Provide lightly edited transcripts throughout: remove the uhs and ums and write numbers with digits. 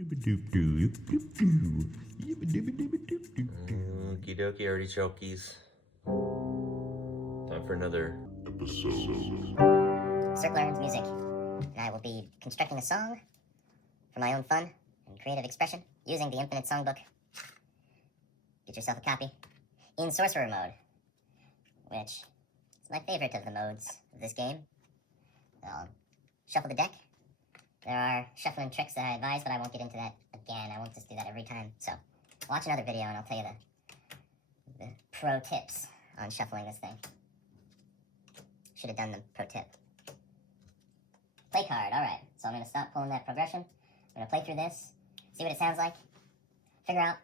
Okie dokie, artichokes. Time for another episode. Circular Earns Music, and I will be constructing a song for my own fun and creative expression using the Infinite Songbook. Get yourself a copy in Sorcerer Mode, which is my favorite of the modes of this game. I'll shuffle the deck. There are shuffling tricks that I advise, but I won't get into that again. I won't just do that every time. So watch another video and I'll tell you the pro tips on shuffling this thing. Should have done the pro tip. Play card, alright. So I'm going to stop pulling that progression. I'm going to play through this, see what it sounds like, figure out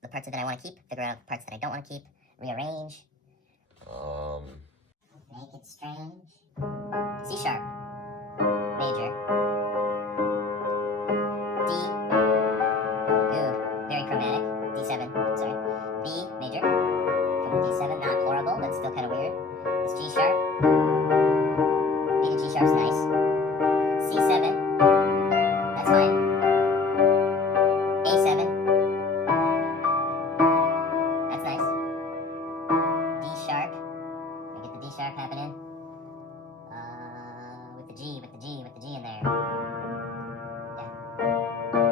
the parts of it I want to keep, figure out the parts that I don't want to keep, rearrange. Make it strange. C sharp. Major. D. Ooh, very chromatic. D7, sorry. B major. From the D7, not horrible, but still kind of weird. It's G sharp. B to G sharp's nice. C7. That's fine. A7. That's nice. D sharp. We get the D sharp happening. With the G in there. Yeah.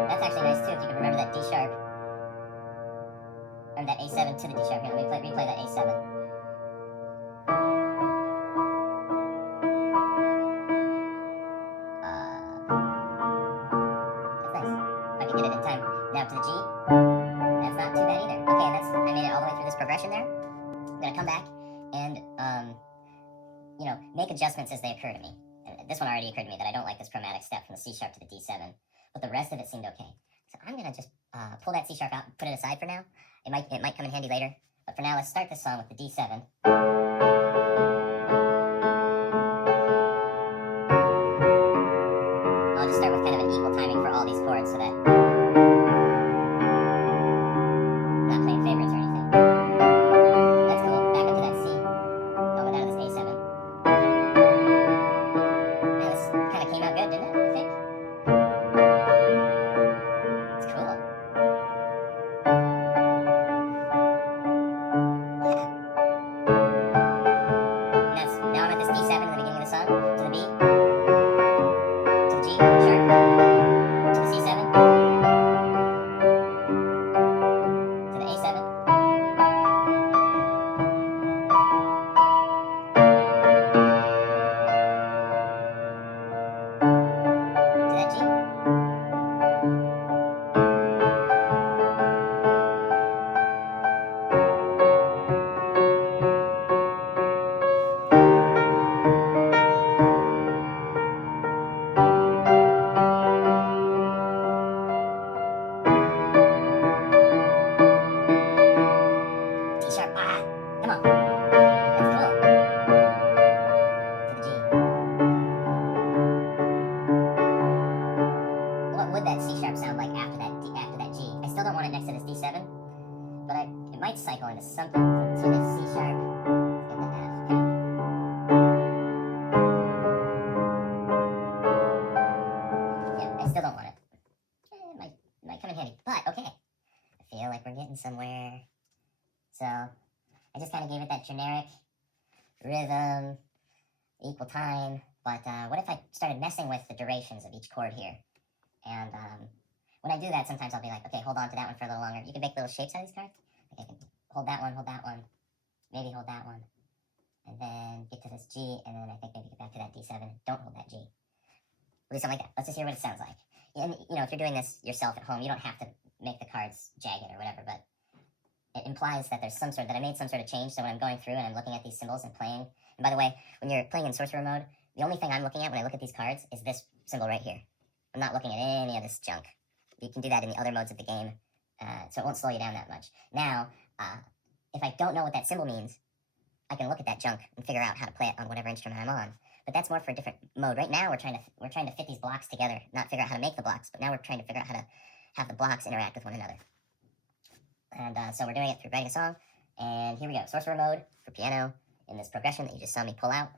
That's actually nice too, if you can remember that D sharp. Or that A7 to the D sharp. Here, let me replay that A7. That's nice. If I can get it in time. Now to the G. That's not too bad either. Okay, I made it all the way through this progression there. I'm gonna come back and, make adjustments as they occur to me. And this one already occurred to me that I don't like this chromatic step from the C sharp to the D7, but the rest of it seemed okay. So I'm gonna just pull that C sharp out and put it aside for now. It might come in handy later, but for now let's start this song with the D7. I'll just start with kind of an equal timing for all these chords so that I'm not playing favorites or anything. That's cool. Back up to that C. Oh, but out of this A7. Man, this kind of came out good, didn't it? I think. It's cool. Now I'm at this D7 in the beginning of the song, to the B, to the G sharp, to the C7, to the A7, to that G. D sharp, come on. That's cool. To the G. What would that C sharp sound like after that G? I still don't want it next to this D7, but it might cycle into something to this C sharp. Let's get the F. Okay. Yeah, I still don't want it. It might come in handy, but okay. I feel like we're getting somewhere. So I just kind of gave it that generic rhythm, equal time, but what if I started messing with the durations of each chord here? And when I do that, sometimes I'll be like, okay, hold on to that one for a little longer. You can make little shapes out of these cards. Like I can hold that one, maybe hold that one, and then get to this G, and then I think maybe get back to that D7. Don't hold that G. We'll do something like that. Let's just hear what it sounds like. And, if you're doing this yourself at home, you don't have to make the cards jagged or whatever, but it implies that there's that I made some sort of change, so when I'm going through and I'm looking at these symbols and playing, and by the way, when you're playing in Sorcerer Mode, the only thing I'm looking at when I look at these cards is this symbol right here. I'm not looking at any of this junk. You can do that in the other modes of the game, so it won't slow you down that much. Now, if I don't know what that symbol means, I can look at that junk and figure out how to play it on whatever instrument I'm on. But that's more for a different mode. Right now, we're trying to fit these blocks together, not figure out how to make the blocks, but now we're trying to figure out how to have the blocks interact with one another. And so we're doing it through writing a song. And here we go. Sorcerer Mode for piano in this progression that you just saw me pull out.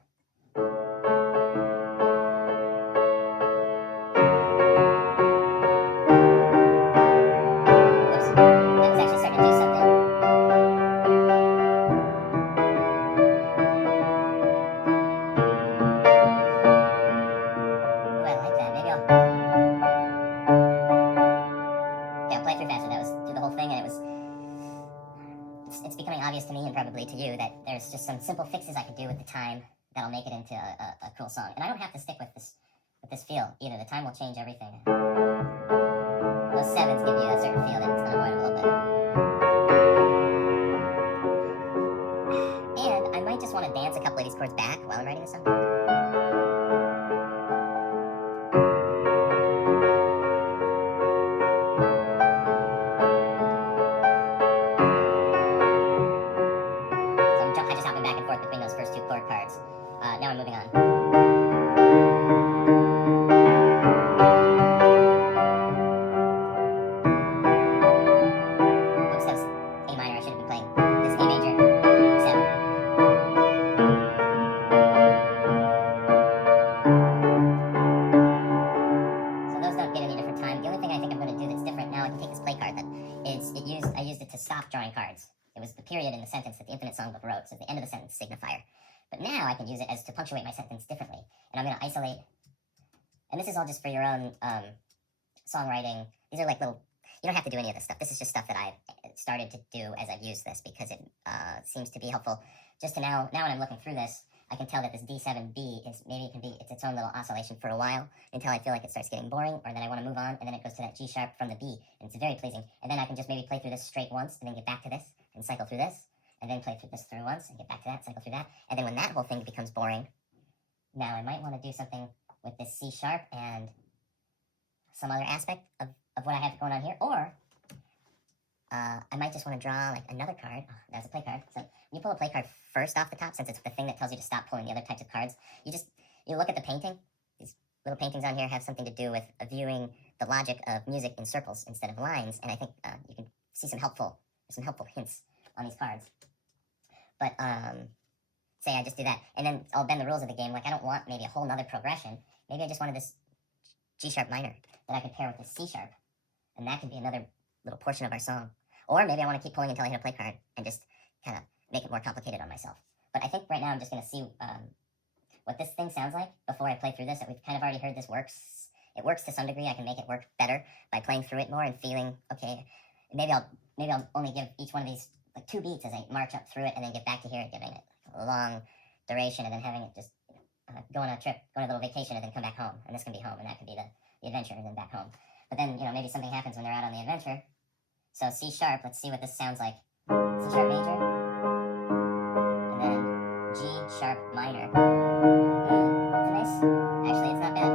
hopefully to you, that there's just some simple fixes I can do with the time that'll make it into a cool song. And I don't have to stick with this feel either. The time will change everything. Those sevens give you a certain feel that it's unavoidable, but... And I might just want to dance a couple of these chords back while I'm writing this song. I just hopping back and forth between those first two chord cards. Now I'm moving on. Oops, that was A minor. I should have been playing this A major 7. So those don't get any different time. The only thing I think I'm going to do that's different now, I can take this play card that is I used it to stop drawing cards. It was the period in the sentence that the Infinite Songbook wrote, so the end of the sentence signifier. But now I can use it as to punctuate my sentence differently. And I'm going to isolate, and this is all just for your own songwriting. These are like little, you don't have to do any of this stuff. This is just stuff that I've started to do as I've used this, because it seems to be helpful. Just to now when I'm looking through this, I can tell that this D7B is, maybe it can be, it's its own little oscillation for a while, until I feel like it starts getting boring, or then I want to move on, and then it goes to that G sharp from the B, and it's very pleasing. And then I can just maybe play through this straight once, and then get back to this, and cycle through this, and then play through this through once, and get back to that, cycle through that. And then when that whole thing becomes boring, now I might want to do something with this C sharp and some other aspect of what I have going on here, or I might just want to draw like another card. Oh, that's a play card. So when you pull a play card first off the top, since it's the thing that tells you to stop pulling the other types of cards, you look at the painting. These little paintings on here have something to do with viewing the logic of music in circles instead of lines, and I think you can see some helpful hints on these cards. But say I just do that, and then I'll bend the rules of the game. Like, I don't want maybe a whole nother progression. Maybe I just wanted this G sharp minor that I could pair with this C sharp, and that could be another little portion of our song. Or maybe I want to keep pulling until I hit a play card and just kind of make it more complicated on myself. But I think right now I'm just going to see what this thing sounds like before I play through this. We've kind of already heard this works. It works to some degree. I can make it work better by playing through it more and feeling, okay, maybe I'll only give each one of these like 2 beats as I march up through it, and then get back to here and giving it a long duration, and then having it just go on a trip, go on a little vacation, and then come back home. And this can be home, and that could be the adventure, and then back home. But then, maybe something happens when they're out on the adventure. So C sharp, let's see what this sounds like. C sharp major, and then G sharp minor. It's nice. Actually, it's not bad.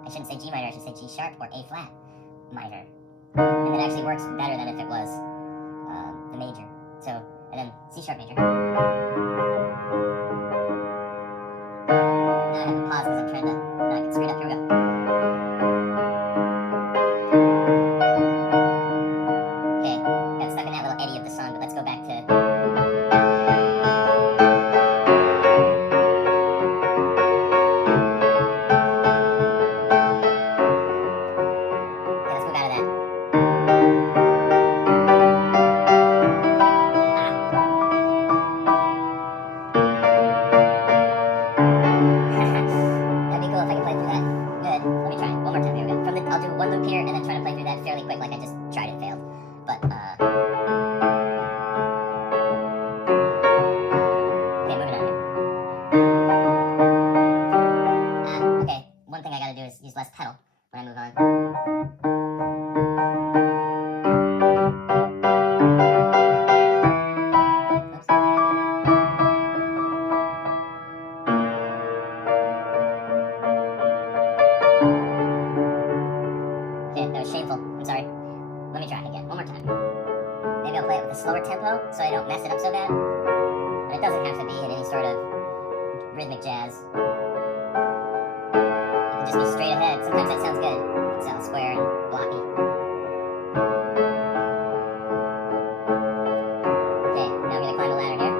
I shouldn't say G minor, I should say G sharp or A flat minor. And it actually works better than if it was the major. So, and then C sharp major. Now I have to pause because I'm trying to not get screwed up. Here we go. Okay, got stuck in that little eddy of the song, but let's go back to... I'll do one loop here and then try to play through that fairly quick, like I just tried and failed. But, okay, moving on here. Okay, one thing I gotta do is use less pedal when I move on. Slower tempo, so I don't mess it up so bad. And it doesn't have to be in any sort of rhythmic jazz. It can just be straight ahead. Sometimes that sounds good. It sounds square and blocky. Okay, now I'm gonna climb a ladder here.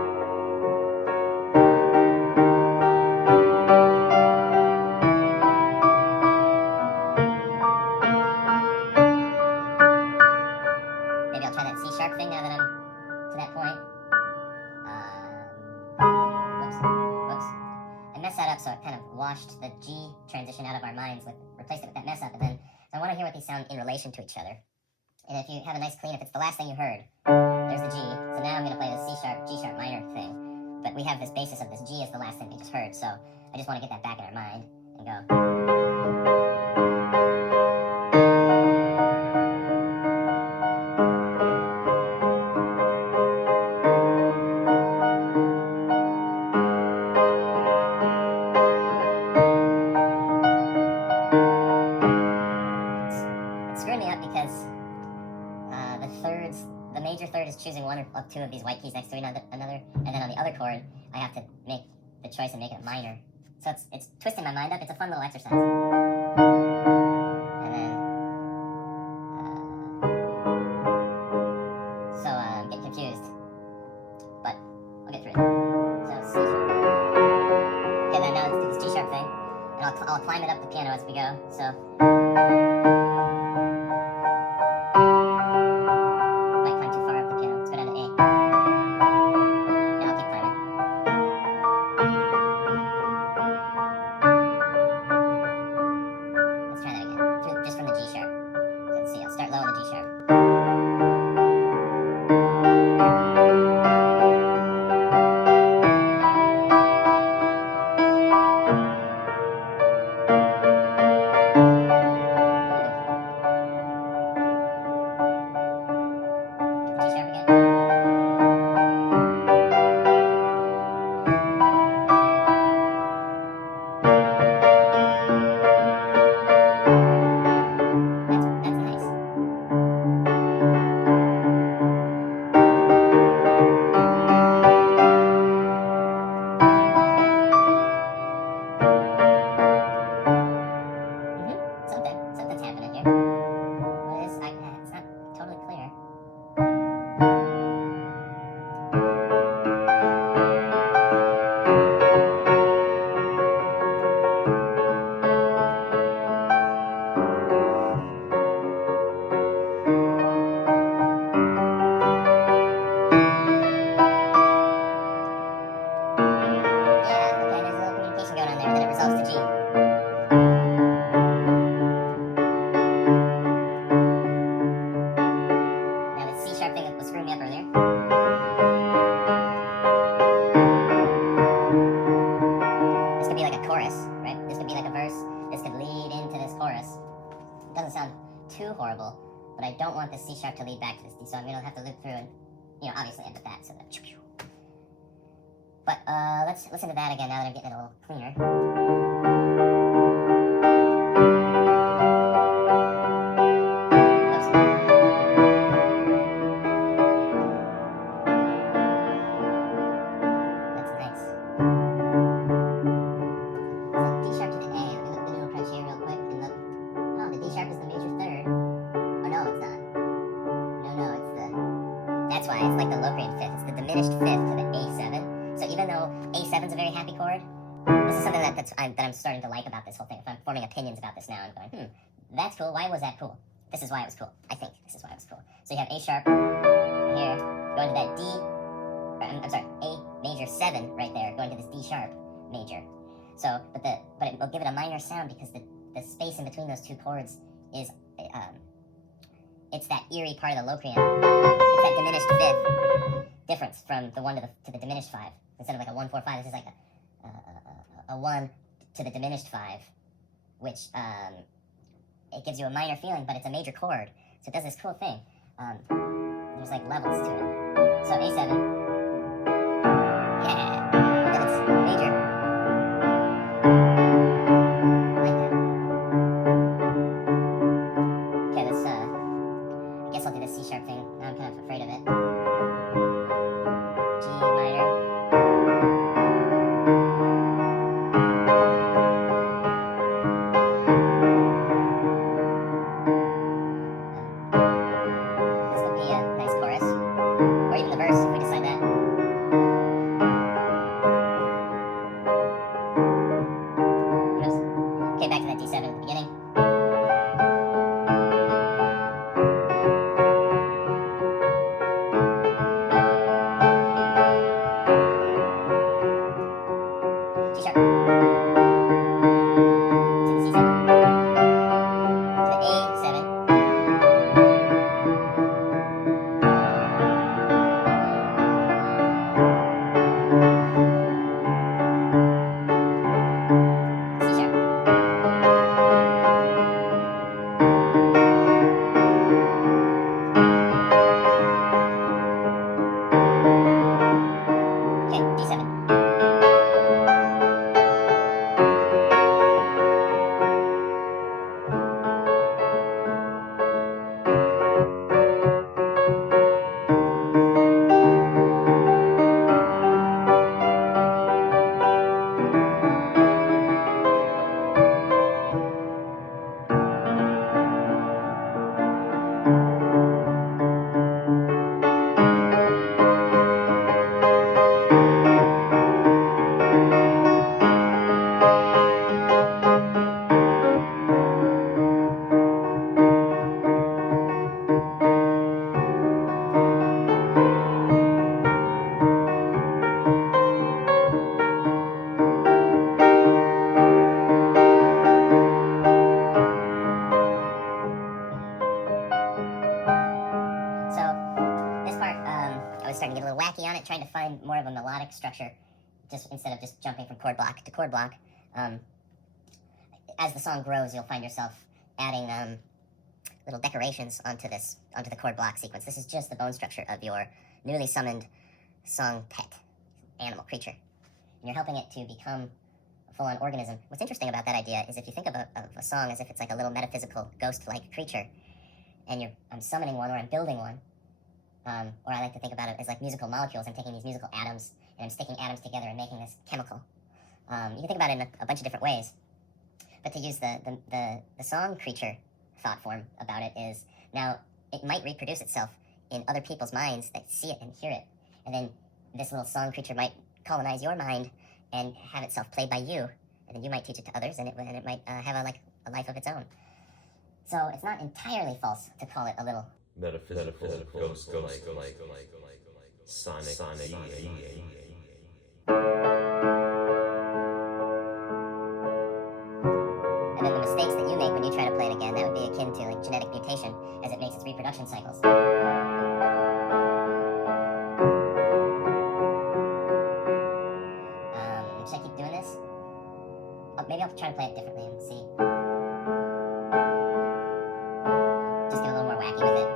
sharp thing now that I'm to that point. Whoops. I messed that up, so it kind of washed the G transition out of our minds, replaced it with that mess up, and then so I want to hear what these sound in relation to each other. And if you have a nice clean, if it's the last thing you heard, there's the G. So now I'm going to play the C sharp, G sharp minor thing. But we have this basis of this G as the last thing we just heard, so I just want to get that back in our mind and go. It's screwing me up because the major third is choosing one of two of these white keys next to another, and then on the other chord, I have to make the choice and make it a minor. So it's twisting my mind up. It's a fun little exercise. And then, I'm getting confused, but I'll get through it. So C sharp. Okay, then now let's do this G sharp thing, and I'll climb it up the piano as we go. So. Something's happening here. What is? It's not totally clear. Yeah, okay, there's a little communication going on there, and then it resolves to G. Too horrible, but I don't want the C sharp to lead back to this D, so I'm gonna have to loop through and, obviously end with that. So that. But let's listen to that again now that I'm getting it a little cleaner. That's why it's like the Locrian fifth. It's the diminished fifth to the A7. So even though A7 is a very happy chord, this is something that I'm starting to like about this whole thing. If I'm forming opinions about this now, I'm going, that's cool. Why was that cool? This is why it was cool. I think this is why it was cool. So you have A sharp here, going to that D. I'm sorry, A major 7 right there, going to this D sharp major. So, but it will give it a minor sound because the space in between those two chords is it's that eerie part of the Locrian. It's that diminished fifth difference from the 1 to the diminished 5. Instead of like a 1 4 5, this is like a 1 to the diminished 5, which it gives you a minor feeling, but it's a major chord, so it does this cool thing. There's like levels to it. So A7, yeah, then it's major. I'll do the C sharp thing. Now I'm kind of afraid of it. G minor. This would be a nice chorus. Or even the verse, if we decide that. Okay, back to that D7 at the beginning. starting to get a little wacky on it, trying to find more of a melodic structure, just instead of just jumping from chord block to chord block. As the song grows, you'll find yourself adding little decorations onto the chord block sequence. This is just the bone structure of your newly summoned song pet, animal, creature. And you're helping it to become a full-on organism. What's interesting about that idea is if you think of a song as if it's like a little metaphysical, ghost-like creature, and I'm summoning one or I'm building one, or I like to think about it as like musical molecules. I'm taking these musical atoms and I'm sticking atoms together and making this chemical. You can think about it in a bunch of different ways. But to use the song creature thought form about it is, now it might reproduce itself in other people's minds that see it and hear it. And then this little song creature might colonize your mind and have itself played by you. And then you might teach it to others, and it might have a life of its own. So it's not entirely false to call it a little Metaphysical, ghost, like sonic. And then the mistakes that you make when you try to play it again, that would be akin to like genetic mutation as it makes its reproduction cycles. Should I keep doing this? Maybe I'll try to play it differently and see. Just get a little more wacky with it.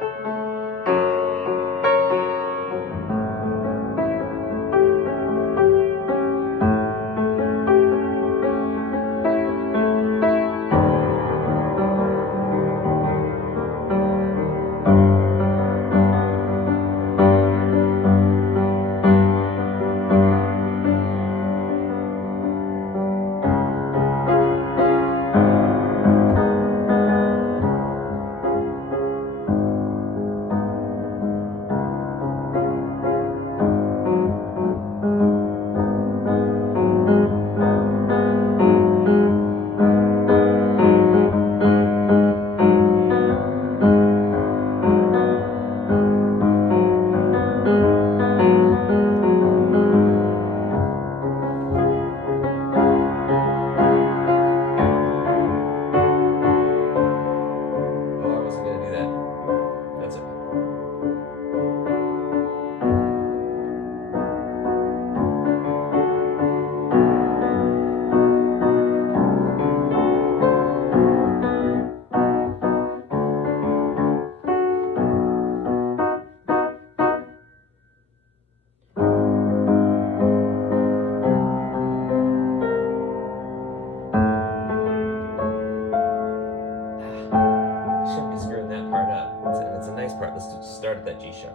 Start at that G sharp.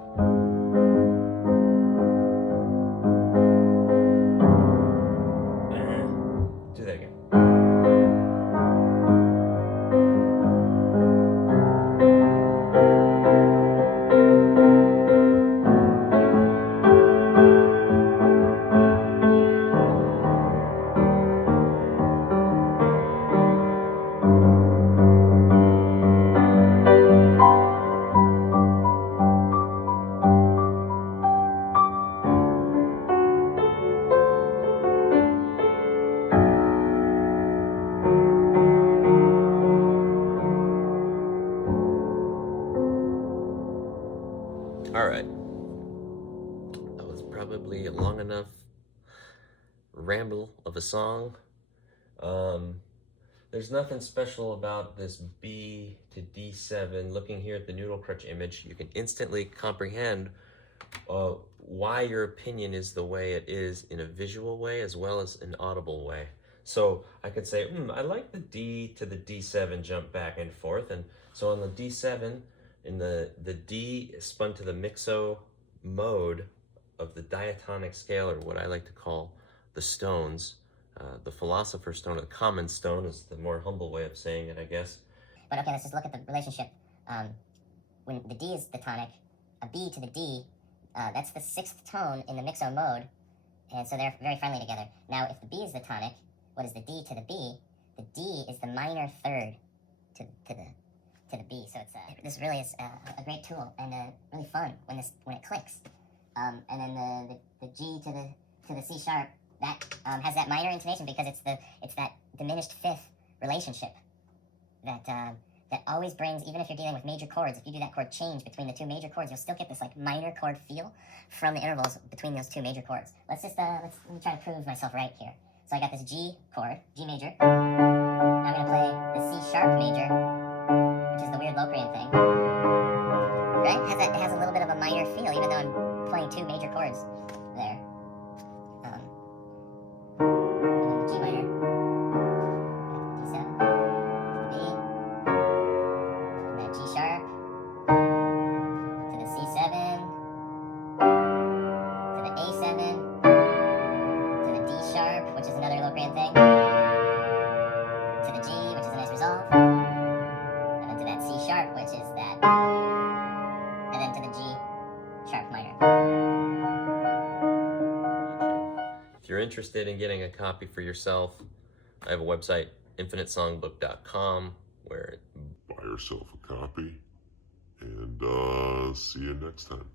Do that again. Alright. That was probably a long enough ramble of a song. There's nothing special about this B to D7. Looking here at the noodle crutch image, you can instantly comprehend why your opinion is the way it is in a visual way as well as an audible way. So I could say, I like the D to the D7 jump back and forth. And so on the D7, in the D is spun to the mixo mode of the diatonic scale, or what I like to call the stones. The philosopher's stone, or the common stone is the more humble way of saying it, I guess. But okay, let's just look at the relationship. When the D is the tonic, a B to the D, that's the sixth tone in the mixo mode, and so they're very friendly together. Now, if the B is the tonic, what is the D to the B? The D is the minor third to the B. So this really is a great tool and really fun when it clicks. And then the G to the C sharp, that has that minor intonation because it's that diminished fifth relationship that that always brings, even if you're dealing with major chords, if you do that chord change between the two major chords, you'll still get this like minor chord feel from the intervals between those two major chords. Let me try to prove myself right here. So I got this G chord, G major. Now I'm gonna play the C sharp major, which is the weird Locrian thing. Right? It has a little bit of a minor feel, even though I'm playing two major chords there. And then the G minor, D7, the B, and that G sharp, to the C7, to the A7, to the D sharp, which is another Locrian thing, to the G, which is a nice resolve, and then to that C sharp, which is that, and then to the G sharp minor. If you're interested in getting a copy for yourself, I have a website, infinitesongbook.com, where Buy yourself a copy, and see you next time.